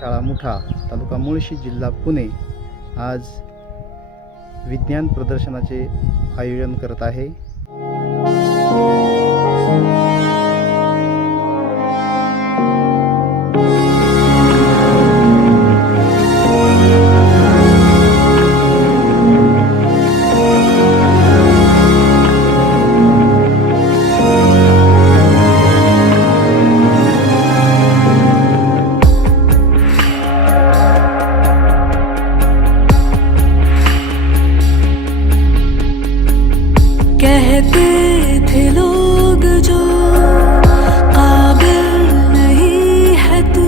शाळा मुठा तालुका मुळशी जिल्हा पुणे आज विज्ञान प्रदर्शनाचे आयोजन करत आहे. कहते थे लोग जो काबिल नहीं है तू।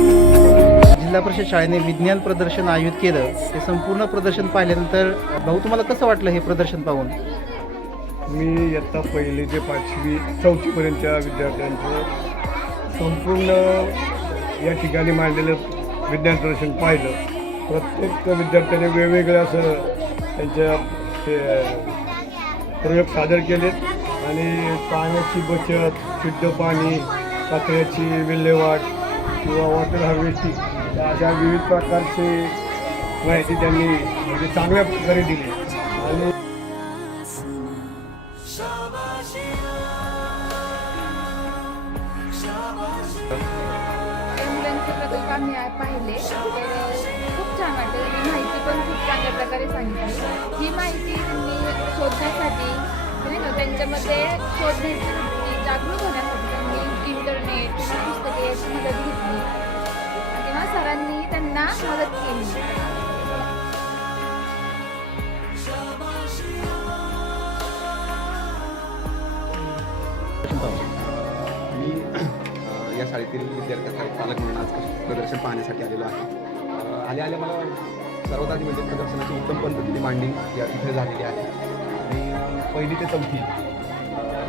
जिल्हा परिषद शाळेने विज्ञान प्रदर्शन आयोजित केलं. ते संपूर्ण प्रदर्शन पाहिल्यानंतर भाऊ तुम्हाला कसं वाटलं हे प्रदर्शन पाहून? मी इयत्ता पहिली ते पाचवी चौथीपर्यंतच्या विद्यार्थ्यांचं संपूर्ण या ठिकाणी मांडलेलं विज्ञान प्रदर्शन पाहिलं. प्रत्येक विद्यार्थ्याने वेगवेगळं असं त्यांच्या प्रयोग सादर केलेत. आणि पाण्याची बचत शुद्ध पाणी कचऱ्याची विल्हेवाट किंवा वॉटर हार्वेस्टिंग अशा विविध प्रकारचे माहिती त्यांनी म्हणजे चांगल्या प्रकारे दिली. आणि प्रकल्प आम्ही पाहिले. खूप छान वाटतं माहिती पण खूप चांगल्या प्रकारे सांगितली. ही माहिती त्यांनी शोधण्यासाठी नाही का त्यांच्यामध्ये शोधण्यासाठी जागरूक होण्यासाठी त्यांनी इंटरनेट किंवा पुस्तके याची मदत घेतली किंवा सरांनी त्यांना मदत केली. मी या शाळेतील विद्यार्थ्यांचा पालक म्हणून आज प्रदर्शन पाहण्यासाठी आलेलो आहे. आल्या आल्या मला सर्वात आधी म्हणजे प्रदर्शनाची उत्तम पद्धतीने मांडणी या इथे झालेली आहे. आणि पहिली ते चौथी.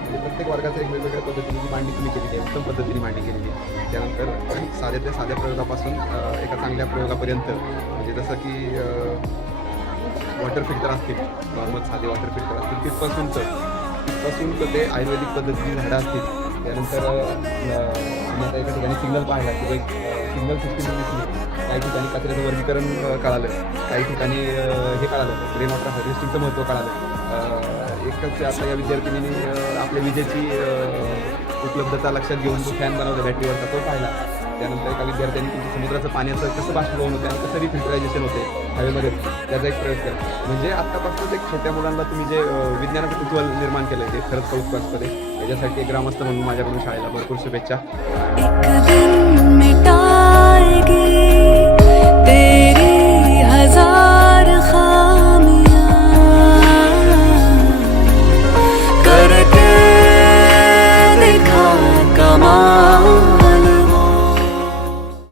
म्हणजे प्रत्येक वर्गाचं एक वेगवेगळ्या पद्धतीने जी मांडणी तुम्ही केलेली आहे उत्तम पद्धतीने मांडणी केलेली आहे. त्यानंतर साध्या त्या साध्या प्रयोगापासून एका चांगल्या प्रयोगापर्यंत. म्हणजे जसं की वॉटर फिल्टर असतील नॉर्मल साधे वॉटर फिल्टर असतील तिथपासूनचं तिथपासून तर ते आयुर्वेदिक पद्धतीची झाडं असतील. त्यानंतर आम्ही आता एका ठिकाणी सिग्नल पाहिला की एक सिंगल सिस्टीम काही ठिकाणी कचऱ्याचं वर्गीकरण कळालं. काही ठिकाणी हे कळालं. ग्रेन वॉटर हार्वेस्टिंगचं महत्त्व कळालं. एकच आता या विद्यार्थिनीने आपल्या विजेची उपलब्धता लक्षात घेऊन जो फॅन बनवला बॅटरीवरचा तो पाहिला. त्यानंतर एका विद्यार्थ्यांनी तुमचं समुद्राचं पाण्याचं कसं बाष्पीभवन होते आणि कसं रिफिल्टरायझेशन होते हवेमध्ये त्याचा एक प्रयोग केला. म्हणजे आत्तापासूनच एक छोट्या मुलांना तुम्ही जे विज्ञानाचं कुतूहल निर्माण केलं ते खरंच कौतुकास्पद आहे. याच्यासाठी एक ग्रामस्थ म्हणून माझ्याकडून शाळेला भरपूर शुभेच्छा.